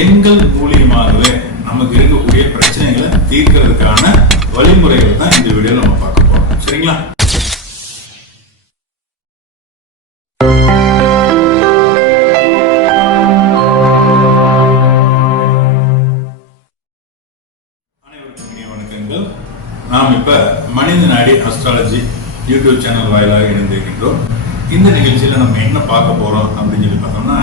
எண்கள் மூலியமாகவே நமக்கு இருக்கக்கூடிய பிரச்சனைகளை தீர்க்கிறதுக்கான வழிமுறைகள் தான் இந்த வீடியோல நம்ம பார்க்க போறோம். சரிங்களா? வணக்கங்கள். நாம் இப்ப மனித நாடி அஸ்ட்ராலஜி யூடியூப் சேனல் வாயிலாக இணைந்திருக்கின்றோம். இந்த நிகழ்ச்சியில நம்ம என்ன பார்க்க போறோம் அப்படின்னு சொல்லி பார்த்தோம்னா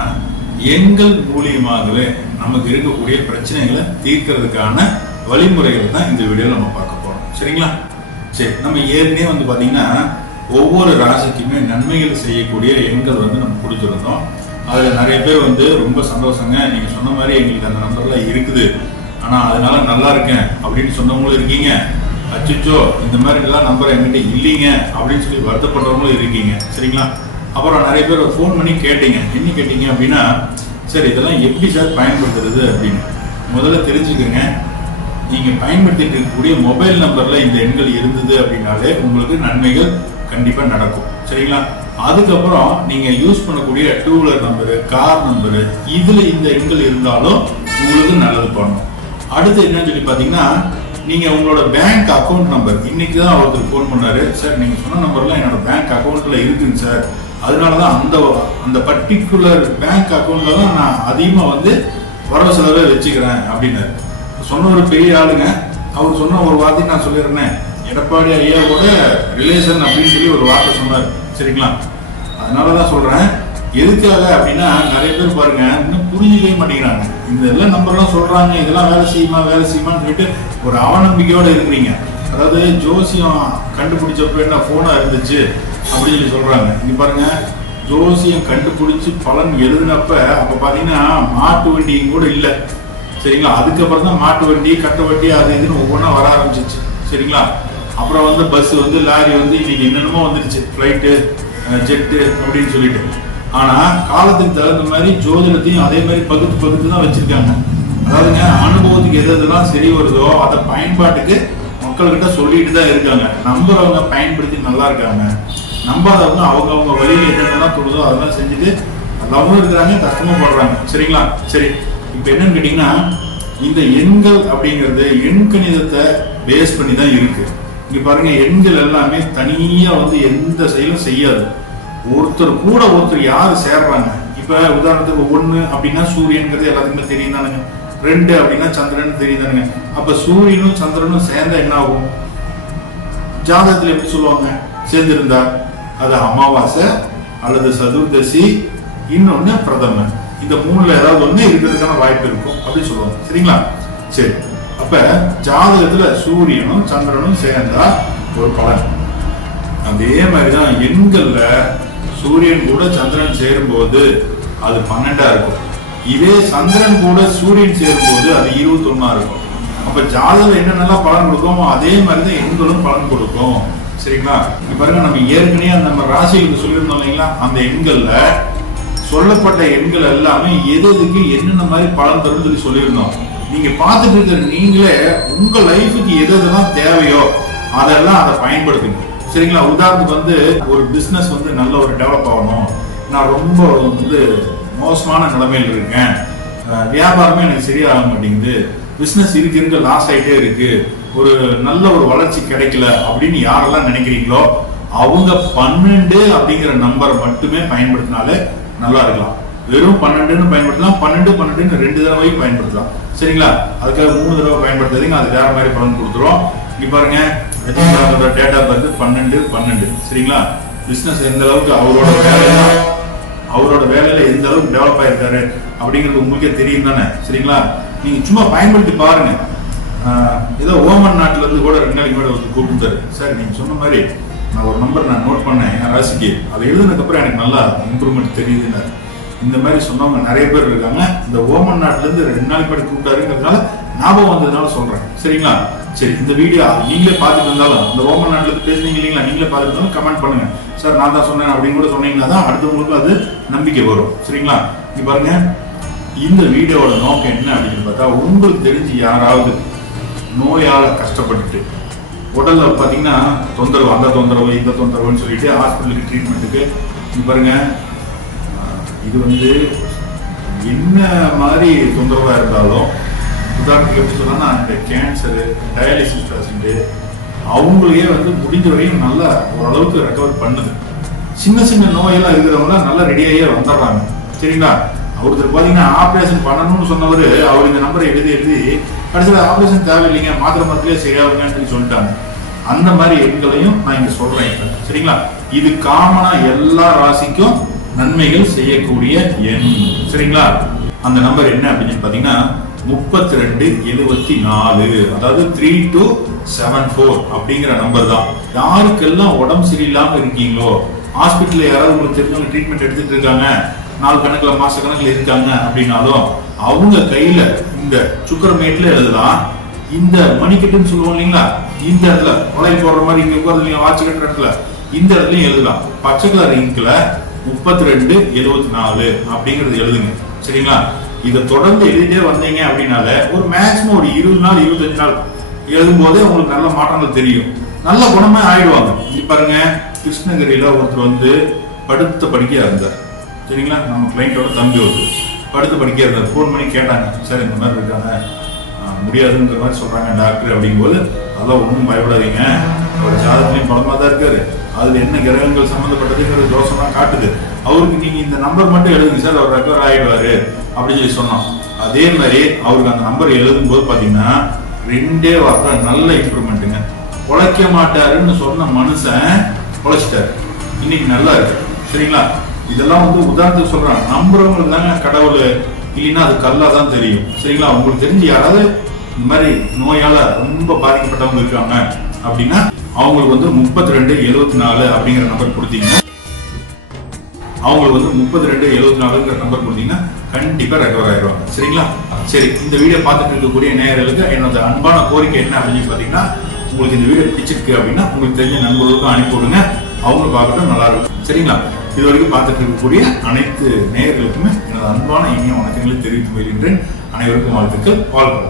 எண்கள் மூலியமாகவே நமக்கு இருக்கக்கூடிய பிரச்சனைகளை தீர்க்கிறதுக்கான வழிமுறைகள் தான் இந்த வீடியோவில் நம்ம பார்க்க போகிறோம் சரிங்களா? சரி நம்ம ஏற்கனவே வந்து பார்த்தீங்கன்னா ஒவ்வொரு ராசிக்குமே நன்மைகள் செய்யக்கூடிய எண்கள் வந்து நம்ம கொடுத்துருந்தோம். அதில் நிறைய பேர் வந்து ரொம்ப சந்தோஷங்க. நீங்கள் சொன்ன மாதிரி எங்களுக்கு அந்த நம்பர்லாம் இருக்குது. ஆனால் அதனால நல்லா இருக்கேன் அப்படின்னு சொன்னவங்களும் இருக்கீங்க. அச்சுச்சோ இந்த மாதிரி எல்லாம் நம்பர் என்கிட்ட இல்லைங்க அப்படின்னு சொல்லி வருத்தப்படுறவங்களும் இருக்கீங்க. சரிங்களா? அப்புறம் நிறைய பேர் ஃபோன் பண்ணி கேட்டீங்க. என்ன கேட்டீங்க அப்படின்னா சார் இதெல்லாம் எப்படி சார் பயன்படுத்துறது அப்படின்னு. முதல்ல தெரிஞ்சுக்கோங்க. நீங்கள் பயன்படுத்திட்டு இருக்கக்கூடிய மொபைல் நம்பரில் இந்த எண்கள் இருந்தது அப்படின்னாலே உங்களுக்கு நன்மைகள் கண்டிப்பாக நடக்கும். சரிங்களா? அதுக்கப்புறம் நீங்கள் யூஸ் பண்ணக்கூடிய two wheeler number car number இதில் இந்த எண்கள் இருந்தாலும் உங்களுக்கு நல்லது பண்ணும். அடுத்து என்னன்னு சொல்லி பார்த்தீங்கன்னா நீங்கள் உங்களோட பேங்க் அக்கவுண்ட் நம்பர் இன்னைக்கு தான் ஒருத்தர் ஃபோன் பண்ணாரு. சார் நீங்கள் சொன்ன நம்பர்லாம் என்னோட பேங்க் அக்கௌண்ட்டில் இருக்குங்க சார் அதனால தான் அந்த அந்த பர்டிகுலர் பேங்க் அக்கௌண்ட்ல தான் நான் அதிகமாக வந்து வரவு செலவை வச்சுக்கிறேன் அப்படின்னாரு. சொன்ன ஒரு பெரிய ஆளுங்க. அவர் சொன்ன ஒரு வார்த்தை நான் சொல்லிடுறேன். எடப்பாடி ஐயாவோட ரிலேஷன் அப்படின்னு சொல்லி ஒரு வார்த்தை சொன்னார். சரிங்களா? அதனால தான் சொல்கிறேன் எதுக்காக அப்படின்னா நிறைய பேர் பாருங்க இன்னும் புரிஞ்சுக்கவே மாட்டேங்கிறாங்க. இந்த எல்லாம் நம்பர்லாம் சொல்றாங்க இதெல்லாம் வேலை செய்யுமா வேலை செய்யுமான்னு சொல்லிட்டு ஒரு அவநம்பிக்கையோட இருக்கிறீங்க. அதாவது ஜோசியம் கண்டுபிடிச்சப்ப என்ன போனா இருந்துச்சு? அப்படின்னு சொல்லி சொல்றாங்க. இங்க பாருங்க ஜோசியம் கண்டுபிடிச்சு பலன் எழுதினப்ப அப்ப பாத்தீங்கன்னா மாட்டு வண்டியும் கூட இல்லை. சரிங்களா? அதுக்கப்புறம் தான் மாட்டு வண்டி கட்ட வண்டி அது இதுன்னு ஒவ்வொன்றா வர ஆரம்பிச்சிச்சு. சரிங்களா? அப்புறம் வந்து பஸ் வந்து லாரி வந்து இன்னைக்கு என்னென்னமோ வந்துருச்சு. ஃப்ளைட்டு ஜெட்டு அப்படின்னு சொல்லிட்டு. ஆனா காலத்துக்கு தகுந்த மாதிரி ஜோதிடத்தையும் அதே மாதிரி பகுத்து பகுத்து தான் வச்சிருக்காங்க. அதாவதுங்க அனுபவத்துக்கு எது எதெல்லாம் சரி வருதோ அதை பயன்பாட்டுக்கு மக்கள்கிட்ட சொல்லிட்டு தான் இருக்காங்க. நம்புறவங்க பயன்படுத்தி நல்லா இருக்காங்க. நம்பாதவங்க அவங்க அவங்க வழியில் என்னென்னலாம் தோணுதோ அதெல்லாம் செஞ்சுட்டு நல்லாவும் இருக்கிறாங்க கஷ்டமும் படுறாங்க. சரிங்களா? சரி. இப்போ என்னன்னு கேட்டிங்கன்னா இந்த எண்கள் அப்படிங்கிறது எண்கணிதத்தை பேஸ் பண்ணி தான் இருக்கு. இங்கே பாருங்க எண்கள் எல்லாமே தனியாக வந்து எந்த செயலும் செய்யாது. ஒருத்தர் கூட ஒருத்தர் யார் சேர்றாங்க? இப்போ உதாரணத்துக்கு ஒன்று அப்படின்னா சூரியன்கிறது எல்லாத்துக்குமே தெரியும் தானுங்க. ரெண்டு அப்படின்னா சந்திரன் தெரியும் தானுங்க. அப்போ சூரியனும் சந்திரனும் சேர்ந்தா என்ன ஆகும்? ஜாதகத்தில் எப்படி சொல்லுவாங்க? சேர்ந்திருந்தா. அது அமாவாசை அல்லது சதுர்தசி இன்னொன்னு பிரதமன் இந்த மூணுல ஏதாவது ஒண்ணு இருக்கிறதுக்கான வாய்ப்பு இருக்கும். அப்படின்னு சொல்லுவாங்க. சரிங்களா? சரி. அப்ப ஜாதகத்துல சூரியனும் சந்திரனும் சேர்ந்தா ஒரு பலன். அதே மாதிரிதான் எண்கள்ல சூரியன் கூட சந்திரன் சேரும்போது அது பன்னெண்டா இருக்கும். இதே சந்திரன் கூட சூரியன் சேரும்போது அது இருபத்தொன்னா இருக்கும். அப்ப ஜாதகம் என்னென்னலாம் பலன் கொடுக்குமோ அதே மாதிரி தான் எண்களும் பலன் கொடுக்கும். சரிங்களா? இப்ப பாருங்க நம்ம ஏற்கனவே அந்த நம்ம ராசிகளுக்கு சொல்லியிருந்தோம் இல்லைங்களா? அந்த எண்கள்ல சொல்லப்பட்ட எண்கள் எல்லாமே எது எதுக்கு என்னென்ன மாதிரி பலன் தரும் சொல்லி சொல்லியிருந்தோம். நீங்க பார்த்துட்டு இருக்கிற நீங்களே உங்க லைஃபுக்கு எது எதெல்லாம் தேவையோ அதெல்லாம் அதை பயன்படுத்துங்க. சரிங்களா? உதாரணத்துக்கு வந்து ஒரு பிசினஸ் வந்து நல்ல ஒரு டெவலப் ஆகணும். நான் ரொம்ப வந்து மோசமான நிலைமையில் இருக்கேன். வியாபாரமே எனக்கு சரியாக மாட்டேங்குது. பிசினஸ் இருக்கு இருக்க லாஸ் ஆயிட்டே இருக்கு. ஒரு நல்ல ஒரு வளர்ச்சி கிடைக்கல அப்படின்னு யாரெல்லாம் நினைக்கிறீங்களோ அவங்க பன்னெண்டு அப்படிங்கிற நம்பரை மட்டுமே பயன்படுத்தினாலே நல்லா இருக்கலாம். வெறும் பன்னெண்டுன்னு பயன்படுத்தலாம் பன்னெண்டு பன்னெண்டுன்னு ரெண்டு தடவையும் பயன்படுத்தலாம். சரிங்களா? அதுக்காக மூணு தடவை பயன்படுத்தாதீங்க அது வேற மாதிரி பலன் கொடுத்துரும். இங்க பாருங்க டேட் டேட்டா பார்த்து பன்னெண்டு பன்னெண்டு. சரிங்களா? பிசினஸ் எந்த அளவுக்கு அவரோட வேலையில அவரோட வேலையில எந்த அளவுக்கு டெவலப் ஆயிருக்காரு அப்படிங்கிறது உங்களுக்கே தெரியும் தானே? சரிங்களா? நீங்க சும்மா பயன்படுத்தி பாருங்க. ஏதோ ஓமன் நாட்டுல இருந்து கூட ரெண்டு நாளைக்கு கூட ஒருத்தர் கூப்பிட்டாரு சார் நீங்க சொன்ன மாதிரி நான் ஒரு நம்பர் நான் நோட் பண்ணேன் என் ராசிக்கு. அதை எழுதுனதுக்கு அப்புறம் எனக்கு நல்லா இம்ப்ரூவ்மெண்ட் தெரியுதுன்னு இந்த மாதிரி சொன்னவங்க நிறைய பேர் இருக்காங்க. இந்த ஓமன் நாட்டுல இருந்து ரெண்டு நாளைக்கு முன்னாடி கூப்பிட்டாருங்கிறதுனால ஞாபகம் வந்ததுனால சொல்றேன். சரிங்களா? சரி இந்த வீடியோ நீங்களே பார்த்துட்டு இருந்தாலும் இந்த ஓமன் நாட்டுல இருந்து பேசுனீங்க இல்லைங்களா? நீங்களே பார்த்துட்டு இருந்தாலும் கமெண்ட் பண்ணுங்க. சார் நான் தான் சொன்னேன் அப்படின்னு கூட சொன்னீங்கன்னா தான் அடுத்தவங்களுக்கு அது நம்பிக்கை வரும். சரிங்களா? நீ பாருங்க. இந்த வீடியோவோட நோக்கம் என்ன அப்படின்னு பார்த்தா உங்களுக்கு தெரிஞ்சு யாராவது நோயால் கஷ்டப்பட்டுட்டு உடல்ல பார்த்தீங்கன்னா தொந்தரவு அந்த தொந்தரவு இந்த தொந்தரவுன்னு சொல்லிட்டு ஹாஸ்பிட்டலுக்கு ட்ரீட்மெண்ட்டுக்கு பாருங்க இது வந்து என்ன மாதிரி தொந்தரவாக இருந்தாலும் உதாரணத்துக்கு எப்படி சொன்னால் இந்த கேன்சரு டயாலிசிஸ் பேஷண்ட்டு அவங்களையே வந்து முடிஞ்ச வரையும் நல்லா ஓரளவுக்கு ரெக்கவர் பண்ணுது. சின்ன சின்ன நோயெல்லாம் இருக்கிறவங்க நல்லா ரெடியாகியே வந்துடுறாங்க. சரிங்களா? ஒருத்தர் பார்த்தீங்கன்னா ஆப்ரேஷன் பண்ணணும்னு சொன்னவர் அவர் இந்த நம்பரை எழுதி எழுதி கடைசியில் ஆப்ரேஷன் தேவையில்லைங்க மாத்திரை மருத்துவே சரியாகுங்கன்னு சொல்லி சொல்லிட்டாங்க. அந்த மாதிரி எண்களையும் நான் இங்க சொல்றேன் இப்ப. சரிங்களா? இது காமனா எல்லா ராசிக்கும் நன்மைகள் செய்யக்கூடிய எண். சரிங்களா? அந்த நம்பர் என்ன அப்படின்னு பாத்தீங்கன்னா முப்பத்தி ரெண்டு எழுபத்தி நாலு அதாவது த்ரீ டு செவன் ஃபோர் அப்படிங்கிற நம்பர் தான். யாருக்கெல்லாம் உடம்பு சரியில்லாம இருக்கீங்களோ ஹாஸ்பிட்டல்ல யாராவது உங்களுக்கு தெரிஞ்சவங்க ட்ரீட்மெண்ட் எடுத்துட்டு இருக்காங்க நாலு கணக்குல மாச கணக்குல இருக்காங்க அப்படின்னாலும் அவங்க கையில இந்த சுக்கரமேட்ல எழுதலாம் இந்த மணிக்கட்டுன்னு சொல்லுவோம் இல்லைங்களா? இந்த இடத்துல கொலை போடுற மாதிரி இங்க உட்கார்ந்து நீங்க வாட்ச் கட்டுற இடத்துல. இந்த இடத்துலயும் எழுதலாம். பச்சை கலர் இங்க்ல முப்பத்தி ரெண்டு எழுபத்தி நாலு அப்படிங்கறது எழுதுங்க. சரிங்களா? இதை தொடர்ந்து எழுதிட்டே வந்தீங்க அப்படின்னால ஒரு மேக்ஸிமம் ஒரு இருபது நாள் இருபத்தஞ்சு நாள் எழுதும் போதே உங்களுக்கு நல்ல மாற்றங்கள் தெரியும். நல்ல குணமே ஆயிடுவாங்க. இங்க பாருங்க கிருஷ்ணகிரியில ஒருத்தர் வந்து படுத்த படுக்கையா இருந்தார். சரிங்களா? நம்ம கிளைண்டோட தம்பி ஒரு படுத்து படிக்கிறத ஃபோன் பண்ணி கேட்டாங்க. சார் இந்த மாதிரி இருக்காங்க. முடியாதுன்ற முடியாதுங்கிற மாதிரி சொல்கிறாங்க டாக்டர் அப்படிங்கும்போது அதெல்லாம் ஒன்றும் பயப்படாதீங்க. ஒரு ஜாதகத்துலையும் படமாக தான் இருக்காரு. அதில் என்ன கிரகங்கள் சம்மந்தப்பட்டதுங்கிற தோஷம்லாம் காட்டுது. அவருக்கு நீங்கள் இந்த நம்பர் மட்டும் எழுதுங்க சார். அவர் ரெக்கவர் ஆகிடுவார் அப்படின்னு சொல்லி சொன்னோம் அதே மாதிரி அவருக்கு அந்த நம்பர் எழுதும்போது பார்த்தீங்கன்னா ரெண்டே வார்த்தை நல்ல இம்ப்ரூவ்மெண்ட்டுங்க உழைக்க மாட்டாருன்னு சொன்ன மனுஷன் உழைச்சிட்டாரு இன்னைக்கு நல்லா இருக்கு. சரிங்களா? இதெல்லாம் வந்து உதாரணத்துக்கு சொல்றாங்க நம்புறவங்களுக்கு தாங்க கடவுள். இல்லைன்னா அது கல்லா தான் தெரியும். சரிங்களா? உங்களுக்கு தெரிஞ்சு யாராவது இந்த மாதிரி நோயால ரொம்ப பாதிக்கப்பட்டவங்க இருக்காங்க அப்படின்னா அவங்களுக்கு வந்து முப்பத்தி ரெண்டு எழுபத்தி நாலு அப்படிங்கிற நம்பர் கொடுத்தீங்கன்னா அவங்களுக்கு வந்து முப்பத்தி ரெண்டு எழுபத்தி நாலுங்கிற நம்பர் கொடுத்தீங்கன்னா கண்டிப்பா ரெக்கவர் ஆயிடுவாங்க. சரிங்களா? சரி இந்த வீடியோ பார்த்துட்டு இருக்கக்கூடிய நேயர்களுக்கு என்னோட அன்பான கோரிக்கை என்ன அப்படின்னு பார்த்தீங்கன்னா பாத்தீங்கன்னா உங்களுக்கு இந்த வீடியோ பிடிச்சிருக்கு அப்படின்னா உங்களுக்கு தெரிஞ்ச நண்பர்களுக்கும் அனுப்பி விடுங்க. அவங்களும் பார்க்கட்டும் நல்லா இருக்கும். சரிங்களா? இது வரைக்கும் பார்த்துட்டு இருக்கக்கூடிய அனைத்து நேயர்களுக்குமே எனது அன்பான இனிய வணக்கங்களை தெரிவித்து வருகின்றேன் அனைவருக்கும் வாழ்த்துக்கள். வாழ்க்கை